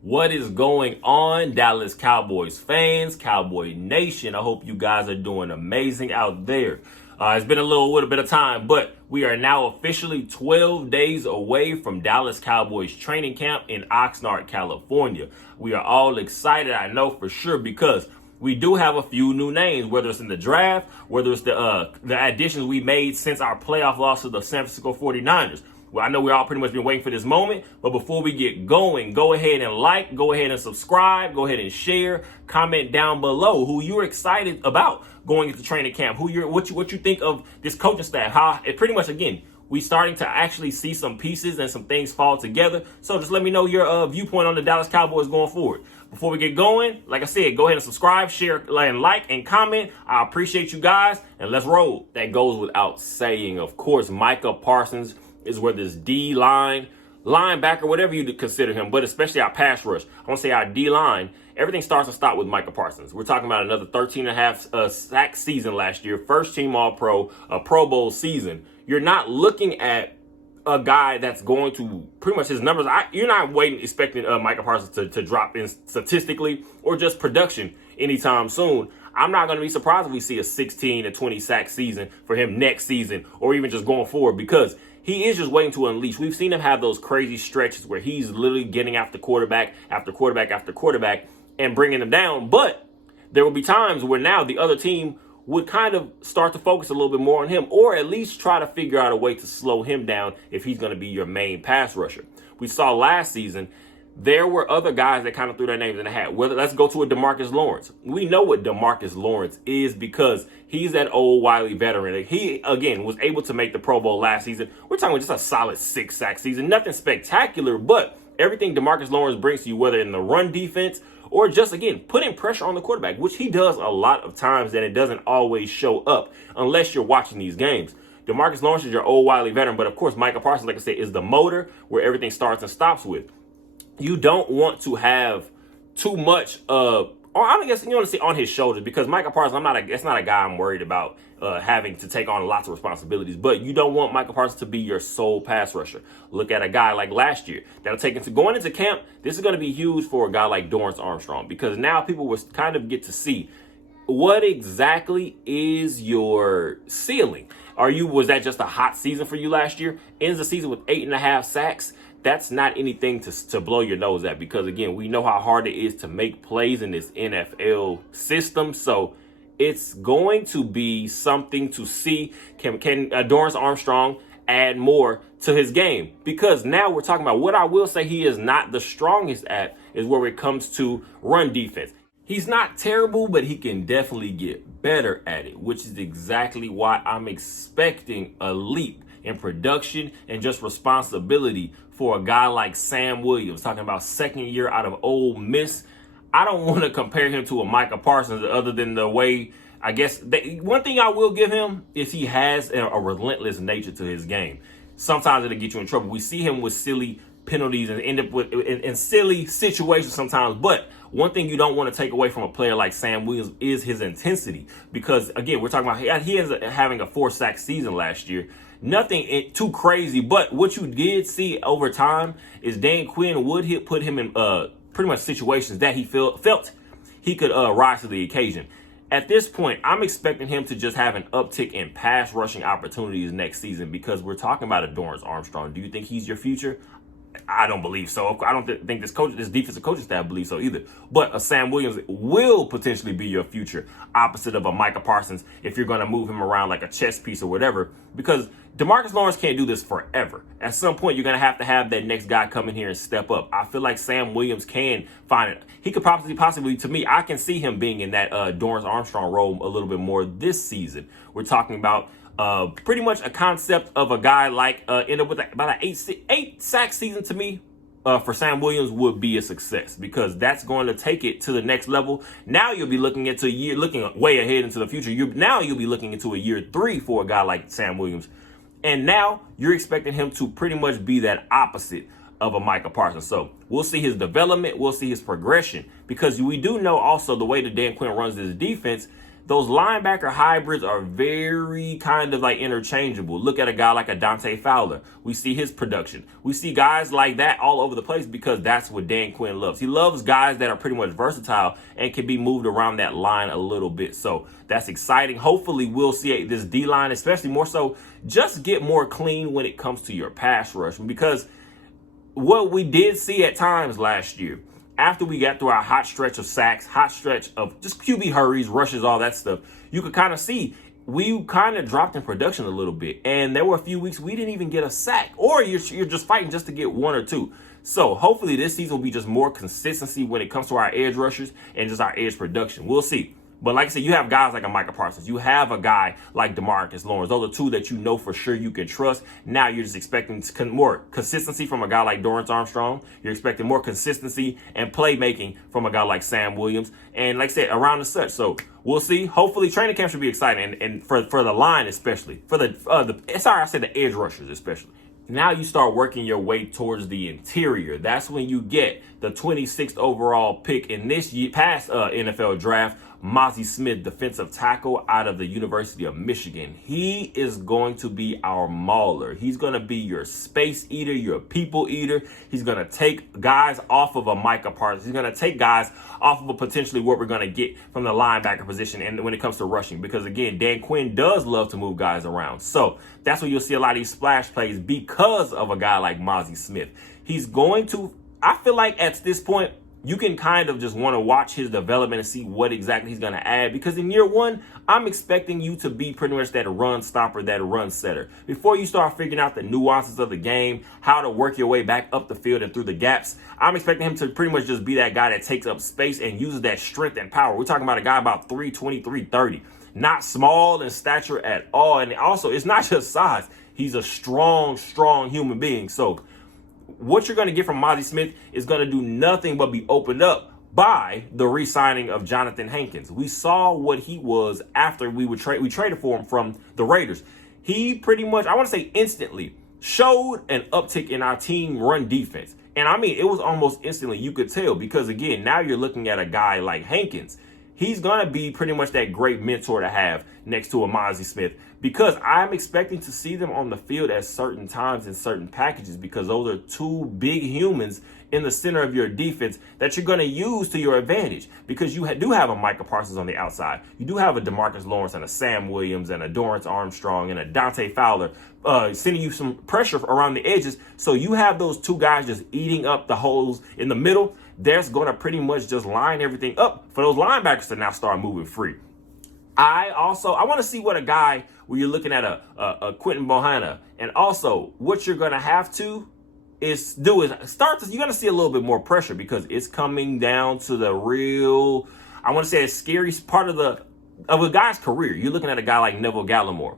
What is going on, Dallas Cowboys fans, Cowboy Nation? I hope you guys are doing amazing out there. It's been a little bit of time, but we are now officially 12 days away from Dallas Cowboys training camp in Oxnard, California. We are all excited, I know for sure, because we do have a few new names, whether it's in the draft, whether it's the additions we made since our playoff loss to the San Francisco 49ers. Well, I know we all pretty much been waiting for this moment, but before we get going, go ahead and like, go ahead and subscribe, go ahead and share, comment down below who you're excited about going into training camp, what you think of this coaching staff, how it pretty much, again, we starting to actually see some pieces and some things fall together. So just let me know your viewpoint on the Dallas Cowboys going forward. Before we get going, like I said, go ahead and subscribe, share, and like, and comment. I appreciate you guys, and let's roll. That goes without saying. Of course, Micah Parsons is where this D-line, linebacker, whatever you consider him, but especially our pass rush. I want to say our D-line, everything starts and stops with Micah Parsons. We're talking about another 13.5 sack season last year, first team All-Pro, a Pro Bowl season. You're not looking at a guy that's going to pretty much his numbers. You're not expecting Micah Parsons to drop in statistically or just production anytime soon. I'm not going to be surprised if we see a 16 to 20 sack season for him next season or even just going forward, because he is just waiting to unleash. We've seen him have those crazy stretches where he's literally getting after quarterback after quarterback after quarterback and bringing them down. But there will be times where now the other team would kind of start to focus a little bit more on him, or at least try to figure out a way to slow him down if he's going to be your main pass rusher. We saw last season there were other guys that kind of threw their names in the hat. Let's go to a DeMarcus Lawrence. We know what DeMarcus Lawrence is because he's that old wily veteran. He, again, was able to make the Pro Bowl last season. We're talking about just a solid 6-sack season. Nothing spectacular, but everything DeMarcus Lawrence brings to you, whether in the run defense or just, again, putting pressure on the quarterback, which he does a lot of times, and it doesn't always show up unless you're watching these games. DeMarcus Lawrence is your old wily veteran, but of course, Micah Parsons, like I said, is the motor where everything starts and stops with. You don't want to have too much or I guess you want to say on his shoulders, because Micah Parsons, that's not a guy I'm worried about having to take on lots of responsibilities. But you don't want Micah Parsons to be your sole pass rusher. Look at a guy like last year that'll take into going into camp. This is going to be huge for a guy like Dorrance Armstrong, because now people will kind of get to see what exactly is your ceiling. Was that just a hot season for you last year? Ends the season with 8.5 sacks. That's not anything to blow your nose at, because, again, we know how hard it is to make plays in this NFL system. So it's going to be something to see. Can Dorrance Armstrong add more to his game? Because now we're talking about what I will say he is not the strongest at is where it comes to run defense. He's not terrible, but he can definitely get better at it, which is exactly why I'm expecting a leap in production and just responsibility for a guy like Sam Williams, talking about second year out of Ole Miss. I don't want to compare him to a Micah Parsons other than the way, I guess, one thing I will give him is he has a relentless nature to his game. Sometimes it'll get you in trouble. We see him with silly penalties and end up with in silly situations sometimes. But one thing you don't want to take away from a player like Sam Williams is his intensity, because, again, we're talking about he is having a 4-sack season last year. Nothing too crazy, but what you did see over time is Dan Quinn would put him in pretty much situations that he felt he could rise to the occasion. At this point, I'm expecting him to just have an uptick in pass rushing opportunities next season, because we're talking about a Dorrance Armstrong. Do you think he's your future? I don't believe so. I don't think this defensive coaching staff believes so either. But a Sam Williams will potentially be your future, opposite of a Micah Parsons, if you're going to move him around like a chess piece or whatever. Because DeMarcus Lawrence can't do this forever. At some point, you're going to have that next guy come in here and step up. I feel like Sam Williams can find it. He could possibly, to me, I can see him being in that Dorrance Armstrong role a little bit more this season. We're talking about pretty much a concept of a guy like end up with about an 8-sack season. To me, for Sam Williams would be a success, because that's going to take it to the next level. Now you'll be looking way ahead into the future. You'll be looking into a year 3 for a guy like Sam Williams, and now you're expecting him to pretty much be that opposite of a Micah Parsons. So we'll see his development, we'll see his progression, because we do know also the way that Dan Quinn runs his defense, those linebacker hybrids are very kind of like interchangeable. Look at a guy like a Dante Fowler. We see his production. We see guys like that all over the place because that's what Dan Quinn loves. He loves guys that are pretty much versatile and can be moved around that line a little bit. So that's exciting. Hopefully we'll see this D-line, especially more so, just get more clean when it comes to your pass rush. Because what we did see at times last year, after we got through our hot stretch of sacks, hot stretch of just QB hurries, rushes, all that stuff, you could kind of see we kind of dropped in production a little bit. And there were a few weeks we didn't even get a sack, or you're just fighting just to get one or two. So hopefully this season will be just more consistency when it comes to our edge rushers and just our edge production. We'll see. But like I said, you have guys like a Micah Parsons. You have a guy like DeMarcus Lawrence. Those are two that you know for sure you can trust. Now you're just expecting more consistency from a guy like Dorrance Armstrong. You're expecting more consistency and playmaking from a guy like Sam Williams. And like I said, around the such. So we'll see. Hopefully training camp should be exciting. And for the line especially. For the edge rushers especially. Now you start working your way towards the interior. That's when you get the 26th overall pick in this past NFL draft, Mozzie Smith, defensive tackle out of the University of Michigan. He is going to be our mauler. He's going to be your space eater, your people eater. He's going to take guys off of a Micah Parsons. He's going to take guys off of a potentially what we're going to get from the linebacker position and when it comes to rushing. Because, again, Dan Quinn does love to move guys around. So that's where you'll see a lot of these splash plays because of a guy like Mozzie Smith. He's going to, I feel like at this point, you can kind of just want to watch his development and see what exactly he's going to add. Because in year one, I'm expecting you to be pretty much that run stopper, that run setter. Before you start figuring out the nuances of the game, how to work your way back up the field and through the gaps, I'm expecting him to pretty much just be that guy that takes up space and uses that strength and power. We're talking about a guy about 320, 330. Not small in stature at all. And also, it's not just size. He's a strong human being. So what you're going to get from Mozzie Smith is going to do nothing but be opened up by the re-signing of Jonathan Hankins. We saw what he was after we traded for him from the Raiders. He pretty much, I want to say instantly, showed an uptick in our team run defense. And I mean, it was almost instantly, you could tell, because again, now you're looking at a guy like Hankins. He's going to be pretty much that great mentor to have next to a Mozzie Smith, because I'm expecting to see them on the field at certain times in certain packages, because those are two big humans in the center of your defense that you're going to use to your advantage, because you do have a Micah Parsons on the outside. You do have a DeMarcus Lawrence and a Sam Williams and a Dorrance Armstrong and a Dante Fowler sending you some pressure around the edges. So you have those two guys just eating up the holes in the middle. That's going to pretty much just line everything up for those linebackers to now start moving free. I want to see what a guy where you're looking at a Quentin Bohanna, and also what you're going to have to is you're going to see a little bit more pressure, because it's coming down to the real, I want to say, a scary part of a guy's career. You're looking at a guy like Neville Gallimore.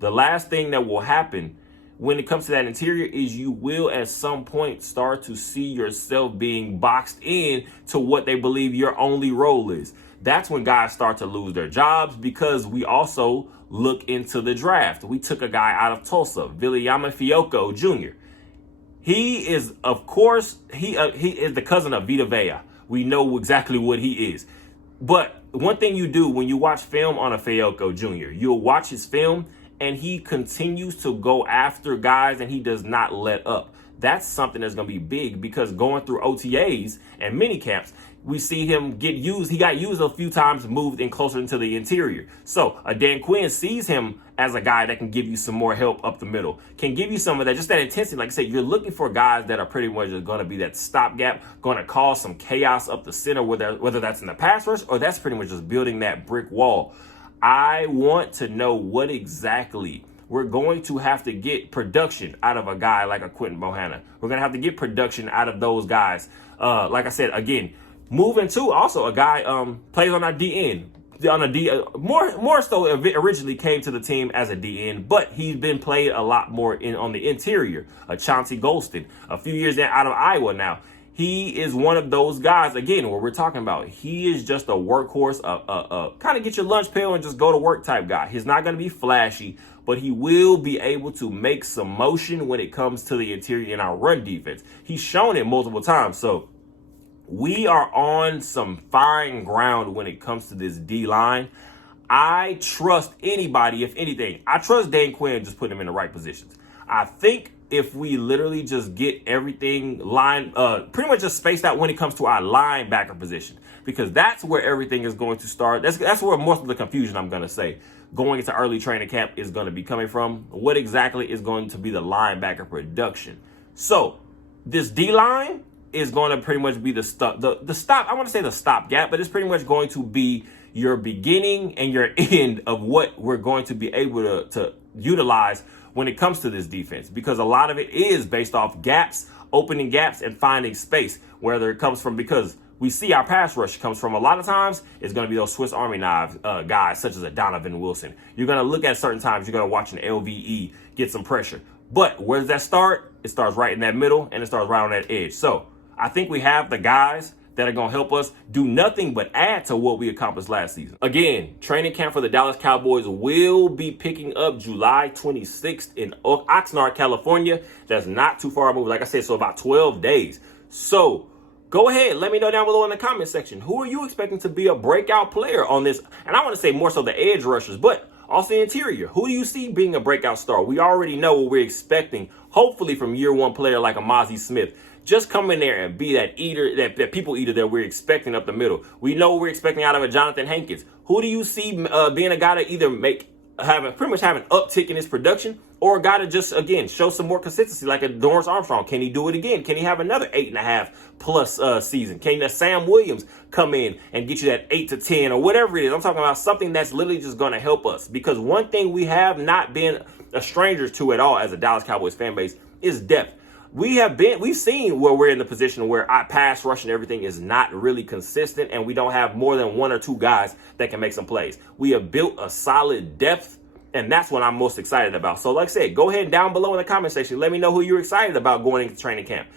The last thing that will happen when it comes to that interior is you will at some point start to see yourself being boxed in to what they believe your only role is. That's when guys start to lose their jobs, because we also look into the draft. We took a guy out of Tulsa, Viliama Fiocco Jr. He is, of course, he is the cousin of Vita Vea. We know exactly what he is. But one thing you do when you watch film on a Fiocco Jr., you'll watch his film and he continues to go after guys and he does not let up. That's something that's going to be big, because going through OTAs and mini camps, we see him get used. He got used a few times, moved in closer into the interior. So Dan Quinn sees him as a guy that can give you some more help up the middle, can give you some of that, just that intensity. Like I said, you're looking for guys that are pretty much just going to be that stopgap, going to cause some chaos up the center, whether that's in the pass rush or that's pretty much just building that brick wall. I want to know what exactly we're going to have to get production out of a guy like a Quentin Bohanna. We're going to have to get production out of those guys. Like I said, again, moving to also a guy plays on our DN. On a D, more so originally came to the team as a DN, but he's been played a lot more on the interior. Chauncey Golston, a few years out of Iowa now. He is one of those guys, again, what we're talking about. He is just a workhorse, kind of get your lunch pail and just go to work type guy. He's not going to be flashy, but he will be able to make some motion when it comes to the interior in our run defense. He's shown it multiple times. So we are on some fine ground when it comes to this D-line. I trust anybody, if anything. I trust Dan Quinn, just put him in the right positions. I think if we literally just get everything pretty much just spaced out when it comes to our linebacker position, because that's where everything is going to start. That's where most of the confusion, I'm going to say, going into early training camp is going to be coming from. What exactly is going to be the linebacker production? So this D-line is going to pretty much be the stop. I want to say the stopgap, but it's pretty much going to be your beginning and your end of what we're going to be able to utilize when it comes to this defense, because a lot of it is based off gaps, opening gaps, and finding space, whether it comes from, because we see our pass rush comes from a lot of times, it's going to be those Swiss Army knives guys such as a Donovan Wilson. You're going to look at certain times, you're going to watch an LVE get some pressure. But where does that start? It starts right in that middle, and it starts right on that edge. So I think we have the guys that are going to help us do nothing but add to what we accomplished last season. Again, training camp for the Dallas Cowboys will be picking up July 26th in Oxnard, California. That's not too far removed. Like I said, so about 12 days. So go ahead, let me know down below in the comment section. Who are you expecting to be a breakout player on this? And I want to say more so the edge rushers, but also the interior. Who do you see being a breakout star? We already know what we're expecting, hopefully from year one player like a Mozzie Smith. Just come in there and be that eater, that people eater that we're expecting up the middle. We know what we're expecting out of a Jonathan Hankins. Who do you see being a guy to either pretty much have an uptick in his production, or a guy to just, again, show some more consistency like a Dorrance Armstrong? Can he do it again? Can he have another 8.5 plus season? Can Sam Williams come in and get you that 8 to 10 or whatever it is? I'm talking about something that's literally just going to help us, because one thing we have not been a strangers to at all as a Dallas Cowboys fan base is depth. We've seen where we're in the position where our pass rush and everything is not really consistent, and we don't have more than one or two guys that can make some plays. We have built a solid depth, and that's what I'm most excited about. So like I said, go ahead down below in the comment section. Let me know who you're excited about going into training camp.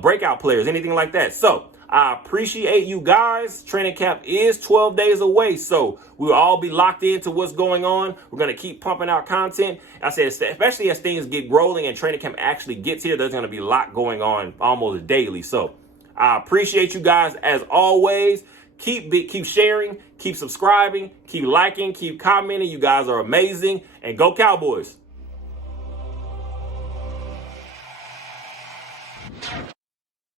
Breakout players, anything like that. So I appreciate you guys. Training camp is 12 days away, so we'll all be locked into what's going on. We're going to keep pumping out content. I said, especially as things get rolling and training camp actually gets here, there's going to be a lot going on almost daily. So I appreciate you guys as always. Keep sharing, keep subscribing, keep liking, keep commenting. You guys are amazing, and go Cowboys.